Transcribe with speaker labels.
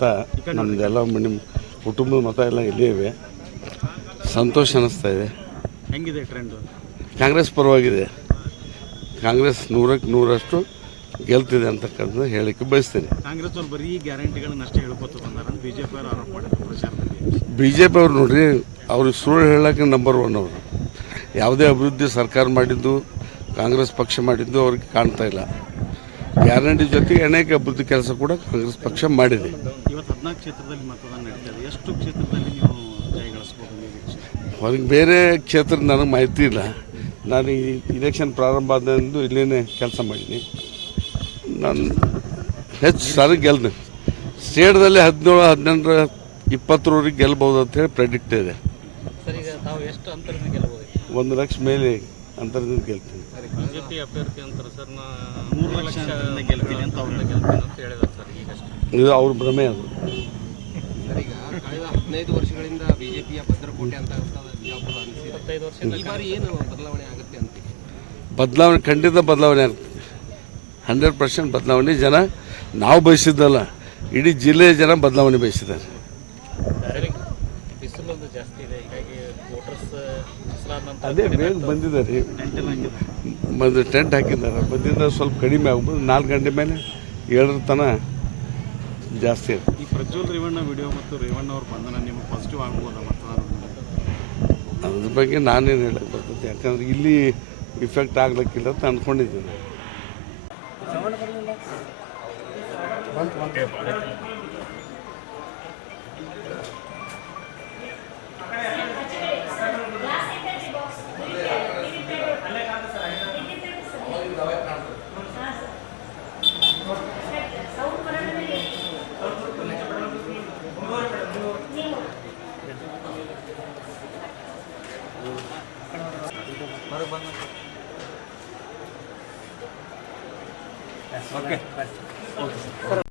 Speaker 1: ಮತ ನಮ್ಮದೆಲ್ಲ ನಿಮ್ಮ ಕುಟುಂಬದ ಮತ ಎಲ್ಲ ಇಲ್ಲೇ ಇವೆ. ಸಂತೋಷ ಅನ್ನಿಸ್ತಾ ಇದೆ.
Speaker 2: ಹೆಂಗಿದೆ ಟ್ರೆಂಡ್
Speaker 1: ಕಾಂಗ್ರೆಸ್ ಪರವಾಗಿದೆ. ಕಾಂಗ್ರೆಸ್ ನೂರಕ್ಕೆ ನೂರಷ್ಟು ಗೆಲ್ತಿದೆ ಅಂತಕ್ಕಂಥದ್ದು ಹೇಳಕ್ಕೆ ಬಯಸ್ತೇನೆ.
Speaker 2: ಕಾಂಗ್ರೆಸ್ ಅವ್ರು ಬರೀ ಗ್ಯಾರಂಟಿಗಳನ್ನ ಅಷ್ಟೇ ಹೇಳ್ಕೊತ ಬಂದಾರ ಬಿ ಜೆ ಪಿ ಅವರು ಆರೋಪ ಮಾಡಿದ್ರು ಪ್ರಚಾರದಲ್ಲಿ.
Speaker 1: ಬಿ ಜೆ ಪಿ ಅವ್ರು ನೋಡ್ರಿ ಅವ್ರಿಗೆ ಸುಳ್ಳು ಹೇಳೋಕೆ ನಂಬರ್ ಒನ್ ಅವರು. ಯಾವುದೇ ಅಭಿವೃದ್ಧಿ ಸರ್ಕಾರ ಮಾಡಿದ್ದು ಕಾಂಗ್ರೆಸ್ ಪಕ್ಷ ಮಾಡಿದ್ದು ಅವ್ರಿಗೆ ಕಾಣ್ತಾ ಇಲ್ಲ. ಗ್ಯಾರಂಟಿ ಜೊತೆಗೆ ಅನೇಕ ಅಭಿವೃದ್ಧಿ ಕೆಲಸ ಕೂಡ ಕಾಂಗ್ರೆಸ್ ಪಕ್ಷ ಮಾಡಿದೆ.
Speaker 2: ಇವತ್ತು ಹದಿನಾಲ್ಕು ಕ್ಷೇತ್ರದಲ್ಲಿ ಮತದಾನ ನಡೀತದೆ ಎಷ್ಟು ಕ್ಷೇತ್ರದಲ್ಲಿ ನೀವು ಜಯಗಳಿಸ್ಬೋದು ನಿರೀಕ್ಷೆ
Speaker 1: ಅವ್ರಿಗೆ ಬೇರೆ ಕ್ಷೇತ್ರ ನನಗೆ ಮಾಹಿತಿ ಇಲ್ಲ. ನಾನು ಈ ಇಲೆಕ್ಷನ್ ಪ್ರಾರಂಭ ಆದಂದು ಇಲ್ಲೇ ಕೆಲಸ ಮಾಡೀನಿ. ನಾನು ಹೆಚ್ಚು ಸಾರಿ ಗೆಲ್ದೆ. ಸ್ಟೇಟ್ದಲ್ಲಿ ಹದಿನೇಳು ಹದಿನೆಂಟರ ಇಪ್ಪತ್ತರವರೆಗೆ ಗೆಲ್ಬೋದು ಅಂತ ಹೇಳಿ ಪ್ರೆಡಿಕ್ಟ್ ಇದೆ.
Speaker 3: ಸರ್ ಈಗ ತಾವು ಎಷ್ಟು ಅಂತರದಿಂದ ಗೆಲ್ಲಬಹುದು
Speaker 1: ಒಂದು ಲಕ್ಷ ಮೇಲೆ ಅಂತರದಿಂದ ಗೆಲ್ತೀನಿ.
Speaker 3: ಬಿಜೆಪಿ ಅಭ್ಯರ್ಥಿ ಅಂತಾರೆ ಸರ್ ನಾ
Speaker 2: ಮೂರು ಲಕ್ಷ ಗೆಲ್ತೀನಿ ಅಂತ ಅವ್ರನ್ನ
Speaker 3: ಗೆಲ್ತೀನಿ ಅಂತ ಹೇಳಿದಾರೆ ಸರ್ ಈಗಷ್ಟೇ
Speaker 1: ಇದು ಅವ್ರ ಭ್ರಮೆ ಅದು.
Speaker 4: ಸರ್ ಈಗ ಕಳೆದ ಹದಿನೈದು ವರ್ಷಗಳಿಂದ ಬಿಜೆಪಿಯ ಭದ್ರಕೋಟೆ ಅಂತ
Speaker 3: ಇಪ್ಪತ್ತೈದು ವರ್ಷ
Speaker 4: ಈ ಬಾರಿ ಏನು ಬದಲಾವಣೆ ಆಗುತ್ತೆ ಅಂತ
Speaker 1: ಬದಲಾವಣೆ ಖಂಡಿತ ಬದಲಾವಣೆ ಆಗ್ತದೆ ಹಂಡ್ರೆಡ್ ಪರ್ಸೆಂಟ್ ಬದಲಾವಣೆ ಜನ ನಾವು ಬಯಸಿದ್ದಲ್ಲ. ಇಡೀ ಜಿಲ್ಲೆಯ ಜನ ಬದಲಾವಣೆ ಬಯಸಿದ್ದಾರೆ.
Speaker 3: ಜಾಸ್ತಿ ಇದೆ. ಹೀಗಾಗಿ ವೋಟರ್ಸ್
Speaker 1: ಅದೇ ಬೇಗ ಬಂದಿದ್ದಾರೆ ಬಂದು ಟೆಂಟ್ ಹಾಕಿದ್ದಾರೆ. ಬಂದಿದ್ದ ಸ್ವಲ್ಪ ಕಡಿಮೆ ಆಗ್ಬೋದು. ನಾಲ್ಕು ಗಂಟೆ ಮೇಲೆ ಏಳರ ತನಕ ಜಾಸ್ತಿ ಇದೆ
Speaker 2: ಈ ಪ್ರಜ್ವಲ್ ರೇವಣ್ಣ ವಿಡಿಯೋ ಮತ್ತು ರೇವಣ್ಣ ಅವ್ರ ಬಂಧನ ನಿಮ್ಗೆ ಪಾಸಿಟಿವ್ ಆಗ್ಬೋದಾ ಮತದಾನ
Speaker 1: ಅದ್ರ ಬಗ್ಗೆ? ನಾನೇನು ಹೇಳಕ್ಕೆ ಬರ್ತದೆ ಯಾಕಂದ್ರೆ ಇಲ್ಲಿ ಇಫೆಕ್ಟ್ ಆಗ್ಲಿಕ್ಕಿಲ್ಲ ಅಂತ ಅಂದ್ಕೊಂಡಿದ್ದೀನಿ baru bangun. Okay.